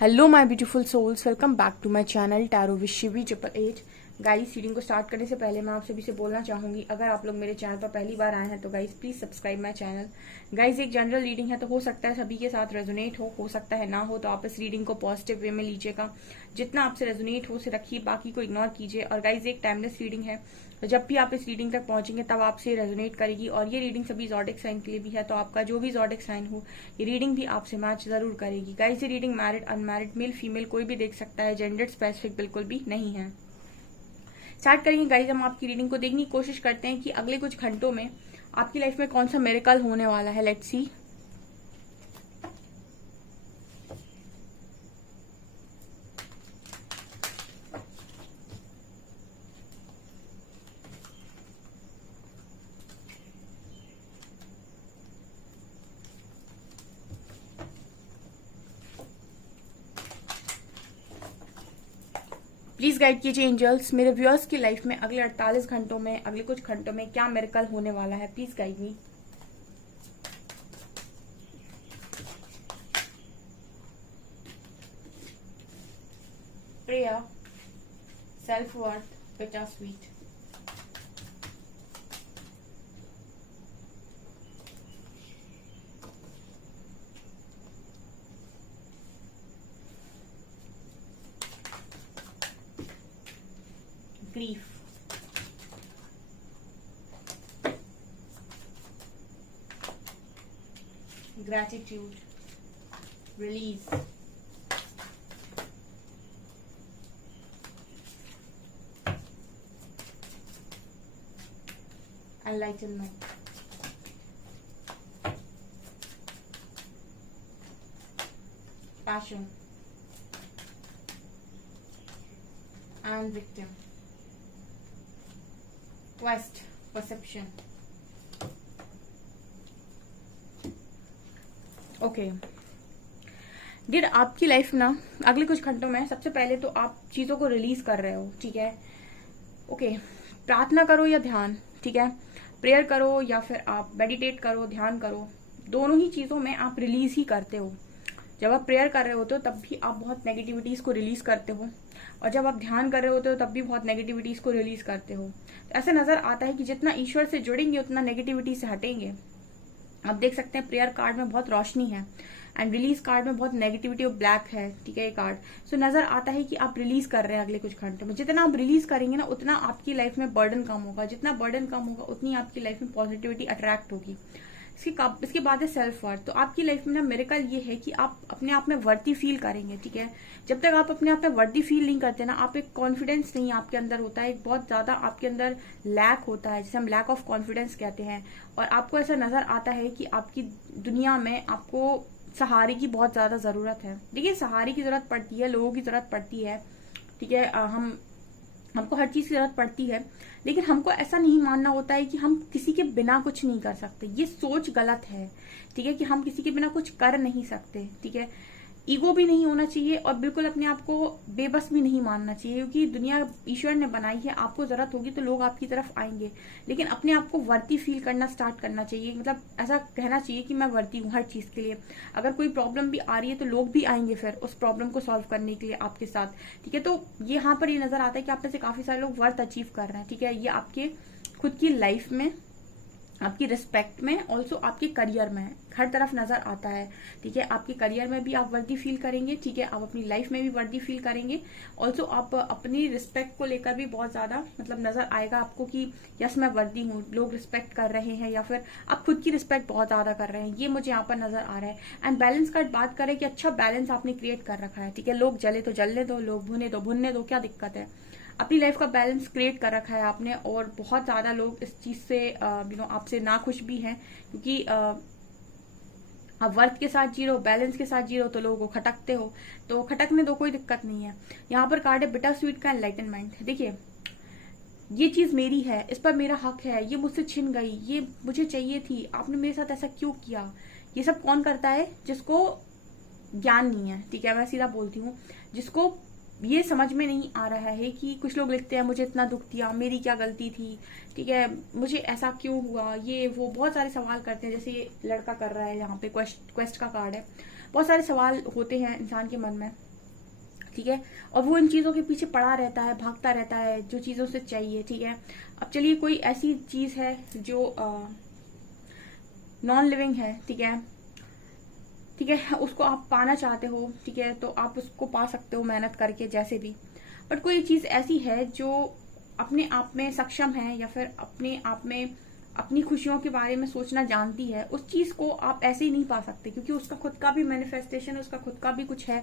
Hello my beautiful souls, welcome back to my channel tarot with Shivi 888। Guys, reading को start करने से पहले मैं आप सभी से बोलना चाहूंगी, अगर आप लोग मेरे चैनल पर पहली बार आए हैं तो guys please subscribe my channel. Guys, एक जनरल रीडिंग है तो हो सकता है सभी के साथ रेजोनेट हो सकता है ना हो, तो आप इस रीडिंग को पॉजिटिव वे में लीजिएगा। जितना आपसे रेजोनेट हो उसे रखिए, बाकी को इग्नोर कीजिए। और गाइस, एक टाइमलेस रीडिंग है, तो जब भी आप इस रीडिंग तक पहुंचेंगे तब आपसे रेजोनेट करेगी। और ये रीडिंग सभी ज़ोडिक साइन के लिए भी है, तो आपका जो भी ज़ोडिक साइन हो ये रीडिंग भी आपसे मैच जरूर करेगी। गाइस, ये reading married unmarried male female कोई भी देख सकता है, जेंडर स्पेसिफिक बिल्कुल भी नहीं है। स्टार्ट करेंगे गाइस, हम आपकी रीडिंग को देखने की कोशिश करते हैं कि अगले कुछ घंटों में आपकी लाइफ में कौन सा मिरेकल होने वाला है। Let's see. प्लीज गाइड कीजिए एंजल्स, मेरे व्यूअर्स की लाइफ में अगले 48 घंटों में, अगले कुछ घंटों में क्या मिरेकल होने वाला है। Please guide me. Prayer, self worth, bitter sweet. Grief, gratitude, release, enlightenment, passion, and victim, quest, perception। Okay did आपकी लाइफ ना अगले कुछ घंटों में, सबसे पहले तो आप चीजों को रिलीज कर रहे हो, ठीक है। ओके, प्रार्थना करो या ध्यान, ठीक है। प्रेयर करो या फिर आप मेडिटेट करो, ध्यान करो, दोनों ही चीजों में आप रिलीज ही करते हो। जब आप प्रेयर कर रहे होते हो तब भी आप बहुत नेगेटिविटीज को रिलीज करते हो, और जब आप ध्यान कर रहे होते हो तब भी बहुत नेगेटिविटीज को रिलीज करते हो। तो ऐसे नजर आता है कि जितना ईश्वर से जुड़ेंगे उतना नेगेटिविटी से हटेंगे। आप देख सकते हैं प्रेयर कार्ड में बहुत रोशनी है, एंड रिलीज कार्ड में बहुत नेगेटिविटी और ब्लैक है, ठीक है ये कार्ड। सो नजर आता है कि आप रिलीज कर रहे हैं अगले कुछ घंटे में। जितना आप रिलीज करेंगे ना उतना आपकी लाइफ में बर्डन कम होगा, जितना बर्डन कम होगा उतनी आपकी लाइफ में पॉजिटिविटी अट्रैक्ट होगी। इसके बाद है सेल्फ वर्थ। तो आपकी लाइफ में ना मिरेकल ये है कि आप अपने आप में वर्दी फील करेंगे, ठीक है। जब तक आप अपने आप में वर्दी फील नहीं करते ना, आप एक कॉन्फिडेंस नहीं आपके अंदर होता है, एक बहुत ज्यादा आपके अंदर लैक होता है, जिसे हम लैक ऑफ कॉन्फिडेंस कहते हैं। और आपको ऐसा नजर आता है कि आपकी दुनिया में आपको सहारे की बहुत ज्यादा जरूरत है। देखिए, सहारे की जरूरत पड़ती है, लोगों की जरूरत पड़ती है, ठीक है। हमको हर चीज की जरूरत पड़ती है, लेकिन हमको ऐसा नहीं मानना होता है कि हम किसी के बिना कुछ नहीं कर सकते। ये सोच गलत है, ठीक है, कि हम किसी के बिना कुछ कर नहीं सकते, ठीक है। ईगो भी नहीं होना चाहिए और बिल्कुल अपने आप को बेबस भी नहीं मानना चाहिए, क्योंकि दुनिया ईश्वर ने बनाई है। आपको जरूरत होगी तो लोग आपकी तरफ आएंगे, लेकिन अपने आप को वर्दी फील करना स्टार्ट करना चाहिए। मतलब ऐसा कहना चाहिए कि मैं वर्दी हूँ हर चीज के लिए। अगर कोई प्रॉब्लम भी आ रही है तो लोग भी आएंगे फिर उस प्रॉब्लम को सॉल्व करने के लिए आपके साथ, ठीक है। तो यहाँ पर ये नजर आता है कि आप में से काफी सारे लोग वर्थ अचीव कर रहे हैं, ठीक है। ये आपके खुद की लाइफ में, आपकी रिस्पेक्ट में, ऑल्सो आपके करियर में हर तरफ नजर आता है, ठीक है। आपके करियर में भी आप वर्दी फील करेंगे, ठीक है। आप अपनी लाइफ में भी वर्दी फील करेंगे। ऑल्सो आप अपनी रिस्पेक्ट को लेकर भी बहुत ज्यादा मतलब नजर आएगा आपको कि यस मैं वर्दी हूँ, लोग रिस्पेक्ट कर रहे हैं, या फिर आप खुद की रिस्पेक्ट बहुत ज्यादा कर रहे हैं, ये मुझे यहाँ पर नजर आ रहा है। एंड बैलेंस का बात करें कि अच्छा बैलेंस आपने क्रिएट कर रखा है, ठीक है। लोग जले तो जलने दो, लोग भुने तो भुनने दो, क्या दिक्कत है। अपनी लाइफ का बैलेंस क्रिएट कर रखा है आपने, और बहुत ज्यादा लोग इस चीज से आपसे नाखुश भी हैं, क्योंकि आप वर्थ के साथ जी रहे हो, बैलेंस के साथ जी रहे हो, तो लोगों को खटकते हो, तो खटकने दो, कोई दिक्कत नहीं है। यहाँ पर कार्ड है बिटर स्वीट का एनलाइटनमेंट। देखिए, ये चीज मेरी है, इस पर मेरा हक है, ये मुझसे छिन गई, ये मुझे चाहिए थी, आपने मेरे साथ ऐसा क्यों किया। ये सब कौन करता है? जिसको ज्ञान नहीं है, ठीक है, मैं सीधा बोलती हूँ, जिसको ये समझ में नहीं आ रहा है कि कुछ लोग लिखते हैं मुझे इतना दुख दिया, मेरी क्या गलती थी, ठीक है, मुझे ऐसा क्यों हुआ, ये वो बहुत सारे सवाल करते हैं। जैसे ये लड़का कर रहा है, यहाँ पे क्वेस्ट का कार्ड है। बहुत सारे सवाल होते हैं इंसान के मन में, ठीक है, और वो इन चीजों के पीछे पड़ा रहता है, भागता रहता है जो चीजों से चाहिए। ठीक है, अब चलिए कोई ऐसी चीज है जो नॉन लिविंग है, ठीक है, ठीक है, उसको आप पाना चाहते हो, ठीक है, तो आप उसको पा सकते हो मेहनत करके जैसे भी। बट कोई चीज ऐसी है जो अपने आप में सक्षम है या फिर अपने आप में अपनी खुशियों के बारे में सोचना जानती है, उस चीज को आप ऐसे ही नहीं पा सकते, क्योंकि उसका खुद का भी मैनिफेस्टेशन है, उसका खुद का भी कुछ है।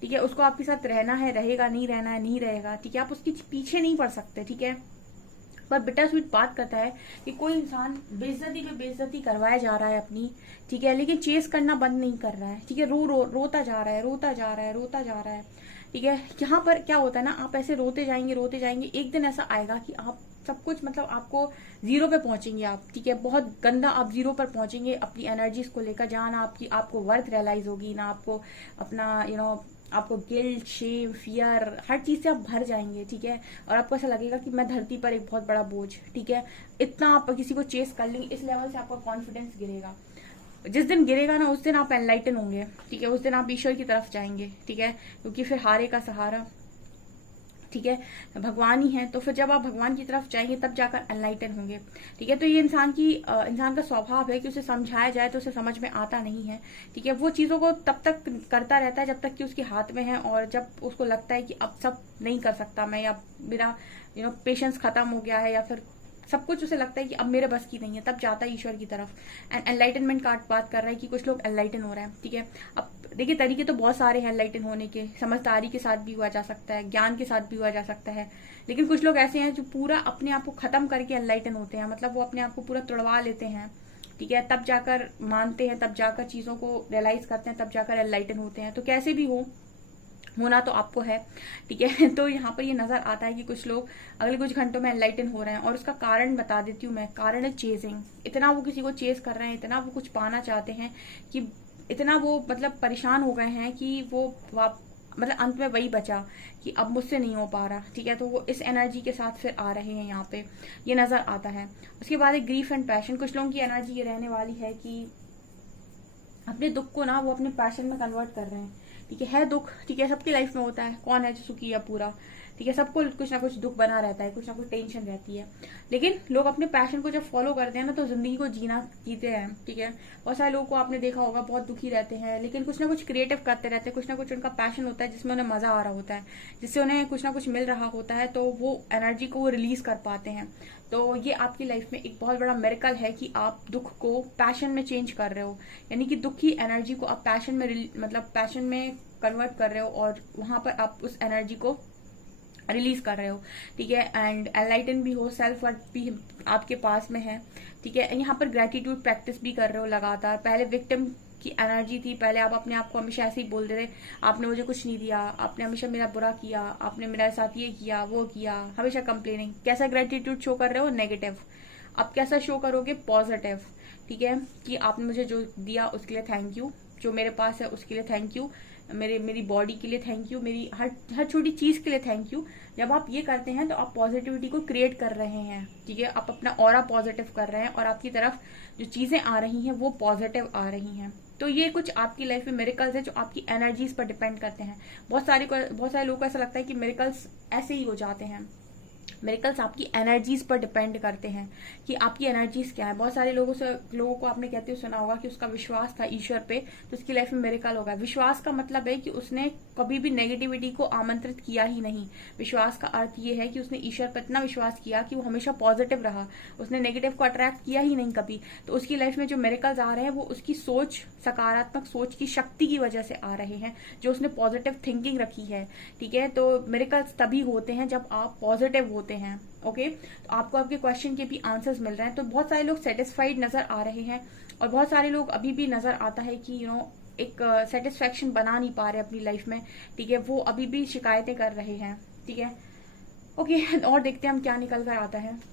ठीक है, उसको आपके साथ रहना है, रहेगा, नहीं रहना है, नहीं रहेगा। ठीक है, आप उसके पीछे नहीं पड़ सकते। ठीक है, पर बिटर स्वीट बात करता है कि कोई इंसान बेइज्जती पे बेइज्जती करवाया जा रहा है अपनी, ठीक है, लेकिन चेस करना बंद नहीं कर रहा है। ठीक है, रोता जा रहा है, रोता जा रहा है, रोता जा रहा है। ठीक है, यहाँ पर क्या होता है ना, आप ऐसे रोते जाएंगे, रोते जाएंगे, एक दिन ऐसा आएगा कि आप सब कुछ मतलब आपको जीरो पे पहुंचेंगे आप। ठीक है, बहुत गंदा आप जीरो पर पहुंचेंगे अपनी एनर्जीज को लेकर, जहां ना आपको वर्थ रियलाइज होगी, ना आपको अपना आपको गिल्ट, शेम, फियर, हर चीज से आप भर जाएंगे। ठीक है, और आपको ऐसा लगेगा कि मैं धरती पर एक बहुत बड़ा बोझ। ठीक है, इतना आप किसी को चेस कर लेंगे, इस लेवल से आपका कॉन्फिडेंस गिरेगा। जिस दिन गिरेगा ना, उस दिन आप एनलाइटन होंगे। ठीक है, उस दिन आप ईश्वर की तरफ जाएंगे। ठीक है, क्योंकि फिर हारे का सहारा, ठीक है, भगवान ही है। तो फिर जब आप भगवान की तरफ जाएंगे तब जाकर एनलाइटन होंगे। ठीक है, तो ये इंसान का स्वभाव है कि उसे समझाया जाए तो उसे समझ में आता नहीं है। ठीक है, वो चीजों को तब तक करता रहता है जब तक कि उसके हाथ में है, और जब उसको लगता है कि अब सब नहीं कर सकता मैं, या मेरा पेशेंस खत्म हो गया है, या फिर सब कुछ उसे लगता है कि अब मेरे बस की नहीं है, तब जाता है ईश्वर की तरफ। एंड एनलाइटनमेंट का बात कर रहा है कि कुछ लोग एनलाइटन हो रहे हैं। ठीक है, अब देखिए तरीके तो बहुत सारे हैं एनलाइटन होने के, समझदारी के साथ भी हुआ जा सकता है, ज्ञान के साथ भी हुआ जा सकता है, लेकिन कुछ लोग ऐसे हैं जो पूरा अपने आप को खत्म करके एनलाइटन होते हैं, मतलब वो अपने आप को पूरा तुड़वा लेते हैं। ठीक है, तब जाकर मानते हैं, तब जाकर चीजों को रियलाइज करते हैं, तब जाकर एनलाइटन होते हैं। तो कैसे भी होना तो आपको है। ठीक है, तो यहाँ पर ये नजर आता है कि कुछ लोग अगले कुछ घंटों में एनलाइटन हो रहे हैं, और उसका कारण बता देती हूँ मैं। कारण है चेजिंग। इतना वो किसी को चेज कर रहे हैं, इतना वो कुछ पाना चाहते हैं कि इतना वो मतलब परेशान हो गए हैं कि वो मतलब अंत में वही बचा कि अब मुझसे नहीं हो पा रहा। ठीक है, तो वो इस एनर्जी के साथ फिर आ रहे हैं यहाँ पे, ये नजर आता है। उसके बाद एक ग्रीफ एंड पैशन। कुछ लोगों की एनर्जी ये रहने वाली है कि अपने दुख को ना वो अपने पैशन में कन्वर्ट कर रहे हैं। ठीक है दुख, ठीक है, सबकी लाइफ में होता है, कौन है जो सुखी है पूरा। ठीक है, सबको कुछ ना कुछ दुख बना रहता है, कुछ ना कुछ टेंशन रहती है, लेकिन लोग अपने पैशन को जब फॉलो करते हैं ना, तो जिंदगी को जीते हैं। ठीक है, बहुत सारे लोगों को आपने देखा होगा बहुत दुखी रहते हैं, लेकिन कुछ ना कुछ क्रिएटिव करते रहते हैं, कुछ ना कुछ उनका पैशन होता है जिसमें उन्हें मजा आ रहा होता है, जिससे उन्हें कुछ ना कुछ मिल रहा होता है, तो वो एनर्जी को वो रिलीज कर पाते हैं। तो ये आपकी लाइफ में एक बहुत बड़ा मिरेकल है कि आप दुख को पैशन में चेंज कर रहे हो, यानी कि दुख की एनर्जी को आप पैशन में मतलब पैशन में कन्वर्ट कर रहे हो, और वहां पर आप उस एनर्जी को रिलीज कर रहे हो। ठीक है, एंड एनलाइटन भी हो, सेल्फ वर्थ भी आपके पास में है। ठीक है, यहाँ पर ग्रेटिट्यूड प्रैक्टिस भी कर रहे हो लगातार। पहले विक्टिम की एनर्जी थी, पहले आप अपने आप को हमेशा ऐसे ही बोलते थे, आपने मुझे कुछ नहीं दिया, आपने हमेशा मेरा बुरा किया, आपने मेरे साथ ये किया, वो किया, हमेशा कंप्लेनिंग। कैसा ग्रेटिट्यूड शो कर रहे हो? नेगेटिव। अब कैसा शो करोगे? पॉजिटिव। ठीक है, कि आपने मुझे जो दिया उसके लिए थैंक यू, जो मेरे पास है उसके लिए थैंक यू, मेरी बॉडी के लिए थैंक यू, मेरी हर छोटी चीज के लिए थैंक यू। जब आप ये करते हैं तो आप पॉजिटिविटी को क्रिएट कर रहे हैं। ठीक है, आप अपना ऑरा पॉजिटिव कर रहे हैं, और आपकी तरफ जो चीजें आ रही हैं वो पॉजिटिव आ रही हैं। तो ये कुछ आपकी लाइफ में मिरेकल्स है जो आपकी एनर्जीज पर डिपेंड करते हैं। बहुत सारे लोगों को ऐसा लगता है कि मिरेकल्स ऐसे ही हो जाते हैं। मिरेकल्स आपकी एनर्जीज पर डिपेंड करते हैं कि आपकी एनर्जीज क्या है। बहुत सारे लोगों को आपने कहते हुए सुना होगा कि उसका विश्वास था ईश्वर पे, तो उसकी लाइफ में मिरेकल होगा। विश्वास का मतलब है कि उसने कभी भी नेगेटिविटी को आमंत्रित किया ही नहीं। विश्वास का अर्थ ये है कि उसने ईश्वर पर इतना विश्वास किया कि वो हमेशा पॉजिटिव रहा, उसने नेगेटिव को अट्रैक्ट किया ही नहीं कभी। तो उसकी लाइफ में जो मिरेकल्स आ रहे हैं वो उसकी सोच, सकारात्मक सोच की शक्ति की वजह से आ रहे हैं, जो उसने पॉजिटिव थिंकिंग रखी है। ठीक है, तो मिरेकल्स तभी होते हैं जब आप पॉजिटिव होते हैं। ओके, तो आपको आपके क्वेश्चन के भी आंसर्स मिल रहे हैं। तो बहुत सारे लोग सेटिस्फाइड नजर आ रहे हैं, और बहुत सारे लोग अभी भी नजर आता है कि एक सेटिस्फेक्शन बना नहीं पा रहे अपनी लाइफ में। ठीक है, वो अभी भी शिकायतें कर रहे हैं। ठीक है, ओके, और देखते हैं हम क्या निकल कर आता है।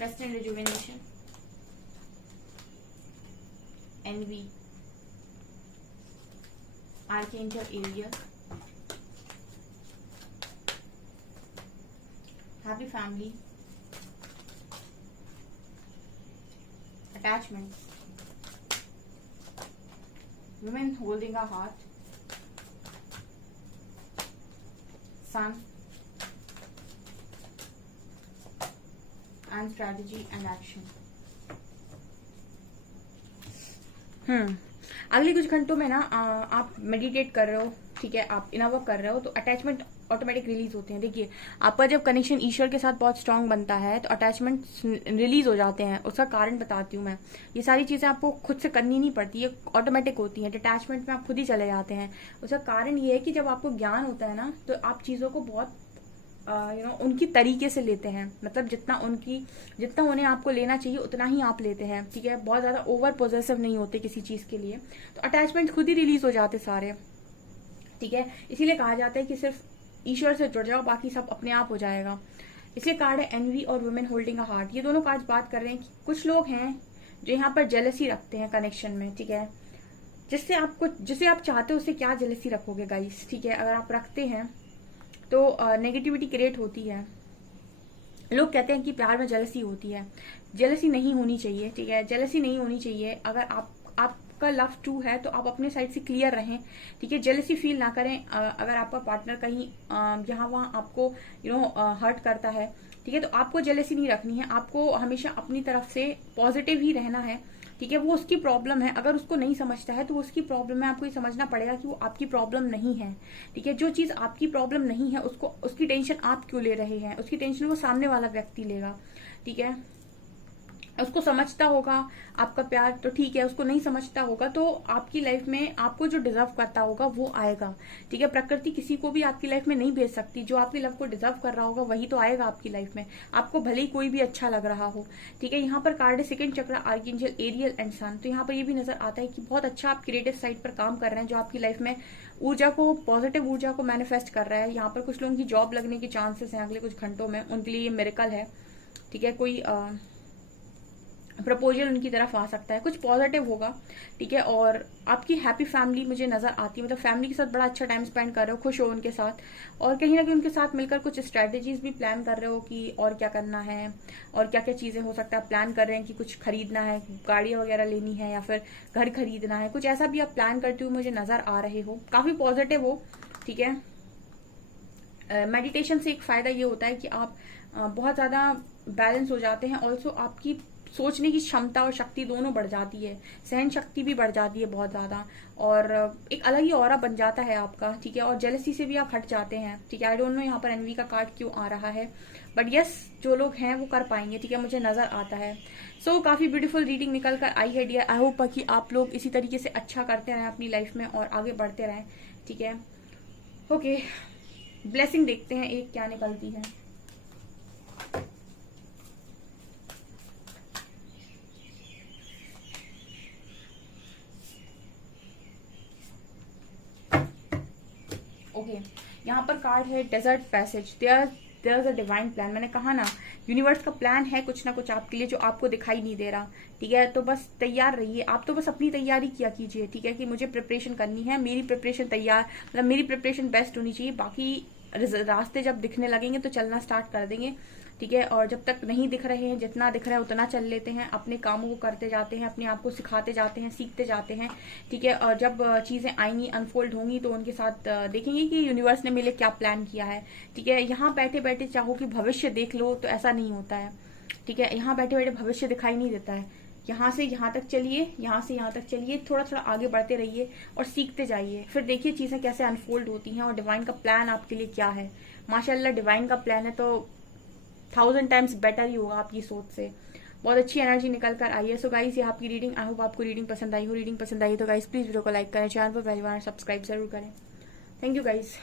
Rest and rejuvenation, envy, archangel Ariel, happy family, attachment, women holding a heart, sun, and strategy and action. अगले कुछ घंटों में ना आप मेडिटेट कर रहे हो, ठीक है, आप इनर वर्क कर रहे हो, तो अटैचमेंट ऑटोमेटिक रिलीज होते हैं। देखिए, आपका जब कनेक्शन ईश्वर के साथ बहुत स्ट्रांग बनता है तो अटैचमेंट रिलीज हो जाते हैं। उसका कारण बताती हूँ मैं। ये सारी चीजें आपको खुद से करनी नहीं पड़ती, ये ऑटोमेटिक होती है। डिटैचमेंट में आप खुद ही चले जाते हैं। उसका कारण ये है कि जब आपको ज्ञान होता है ना, तो आप चीजों को बहुत उनकी तरीके से लेते हैं। मतलब जितना उन्हें आपको लेना चाहिए उतना ही आप लेते हैं, ठीक है। बहुत ज्यादा ओवर पोजेसिव नहीं होते किसी चीज के लिए, तो अटैचमेंट खुद ही रिलीज हो जाते सारे, ठीक है। इसीलिए कहा जाता है कि सिर्फ ईश्वर से जुड़ जाओ, बाकी सब अपने आप हो जाएगा। इसलिए कार्ड है एनवी और वुमेन होल्डिंग अ हार्ट। ये दोनों कार्ड बात कर रहे हैं कि कुछ लोग हैं जो यहाँ पर जेलसी रखते हैं कनेक्शन में, ठीक है। जिसे आप चाहते हो उससे क्या जेलसी रखोगे गाइस, ठीक है। अगर आप रखते हैं तो नेगेटिविटी क्रिएट होती है। लोग कहते हैं कि प्यार में जेलसी होती है, जेलसी नहीं होनी चाहिए, ठीक है। जेलसी नहीं होनी चाहिए। अगर आपका लव ट्रू है तो आप अपने साइड से क्लियर रहें, ठीक है। जेलसी फील ना करें। अगर आपका पार्टनर कहीं यहाँ वहाँ आपको हर्ट करता है, ठीक है, तो आपको जेलसी नहीं रखनी है। आपको हमेशा अपनी तरफ से पॉजिटिव ही रहना है, ठीक है। वो उसकी प्रॉब्लम है, अगर उसको नहीं समझता है तो वो उसकी प्रॉब्लम है। आपको ये समझना पड़ेगा कि वो आपकी प्रॉब्लम नहीं है, ठीक है। जो चीज आपकी प्रॉब्लम नहीं है उसकी टेंशन आप क्यों ले रहे हैं, उसकी टेंशन वो सामने वाला व्यक्ति लेगा, ठीक है। उसको समझता होगा आपका प्यार तो ठीक है, उसको नहीं समझता होगा तो आपकी लाइफ में आपको जो डिजर्व करता होगा वो आएगा, ठीक है। प्रकृति किसी को भी आपकी लाइफ में नहीं भेज सकती। जो आपकी लव को डिजर्व कर रहा होगा वही तो आएगा आपकी लाइफ में, आपको भले ही कोई भी अच्छा लग रहा हो, ठीक है। यहाँ पर कार्ड है सेकंड चक्र, आर्कएंजल एरियल एंड सन। तो यहाँ पर ये भी नजर आता है कि बहुत अच्छा आप क्रिएटिव साइड पर काम कर रहे हैं, जो आपकी लाइफ में ऊर्जा को, पॉजिटिव ऊर्जा को मैनिफेस्ट कर रहा है। यहाँ पर कुछ लोगों की जॉब लगने के चांसेस हैं अगले कुछ घंटों में, उनके लिए ये मिरेकल है, ठीक है। कोई प्रपोजल उनकी तरफ आ सकता है, कुछ पॉजिटिव होगा, ठीक है। और आपकी हैप्पी फैमिली मुझे नजर आती है, मतलब फैमिली के साथ बड़ा अच्छा टाइम स्पेंड कर रहे हो, खुश हो उनके साथ, और कहीं ना कहीं उनके साथ मिलकर कुछ स्ट्रेटेजीज भी प्लान कर रहे हो कि और क्या करना है और क्या क्या चीजें हो सकता है। प्लान कर रहे हैं कि कुछ खरीदना है, गाड़ियां वगैरह लेनी है या फिर घर खरीदना है, कुछ ऐसा भी आप प्लान करते हुए मुझे नजर आ रहे हो। काफी पॉजिटिव हो, ठीक है। मेडिटेशन से एक फायदा ये होता है कि आप बहुत ज्यादा बैलेंस हो जाते हैं। ऑल्सो आपकी सोचने की क्षमता और शक्ति दोनों बढ़ जाती है, सहन शक्ति भी बढ़ जाती है बहुत ज्यादा, और एक अलग ही ऑरा बन जाता है आपका, ठीक है। और जेलसी से भी आप हट जाते हैं, ठीक है। आई डोंट नो यहाँ पर एनवी का कार्ड क्यों आ रहा है, बट यस जो लोग हैं वो कर पाएंगे, ठीक है, मुझे नजर आता है। सो काफी ब्यूटीफुल रीडिंग निकल कर आई है डियर। आई होप कि आप लोग इसी तरीके से अच्छा करते रहें अपनी लाइफ में और आगे बढ़ते रहें, ठीक है। ओके, ब्लेसिंग देखते हैं एक क्या निकलती है। ओके, यहाँ पर कार्ड है desert passage. There is a divine plan. मैंने कहा ना, यूनिवर्स का प्लान है कुछ ना कुछ आपके लिए जो आपको दिखाई नहीं दे रहा, ठीक है। तो बस तैयार रहिए, आप तो बस अपनी तैयारी किया कीजिए, ठीक है, कि मुझे प्रिपरेशन करनी है, मेरी प्रिपरेशन तैयार, मतलब मेरी प्रिपरेशन बेस्ट होनी चाहिए। बाकी रास्ते जब दिखने लगेंगे तो चलना स्टार्ट कर देंगे, ठीक है। और जब तक नहीं दिख रहे हैं, जितना दिख रहा है उतना चल लेते हैं, अपने कामों को करते जाते हैं, अपने आप को सिखाते जाते हैं, सीखते जाते हैं, ठीक है। और जब चीजें आएंगी, अनफोल्ड होंगी, तो उनके साथ देखेंगे कि यूनिवर्स ने मेरे लिए क्या प्लान किया है, ठीक है। यहाँ बैठे बैठे चाहो कि भविष्य देख लो तो ऐसा नहीं होता है, ठीक है। यहाँ बैठे बैठे भविष्य दिखाई नहीं देता है। यहाँ से यहाँ तक चलिए, यहाँ से यहाँ तक चलिए, थोड़ा थोड़ा आगे बढ़ते रहिए और सीखते जाइए, फिर देखिए चीजें कैसे अनफोल्ड होती हैं और डिवाइन का प्लान आपके लिए क्या है। माशाल्लाह डिवाइन का प्लान है तो 1000 टाइम्स बेटर ही होगा आपकी सोच से। बहुत अच्छी एनर्जी निकल कर आई है। सो गाइस, ये आपकी रीडिंग, आई होप आपको रीडिंग पसंद आई हो। रीडिंग पसंद आई तो गाइस प्लीज वीडियो को लाइक करें, चैनल पर पहली बार सब्सक्राइब जरूर करें। Thank you guys.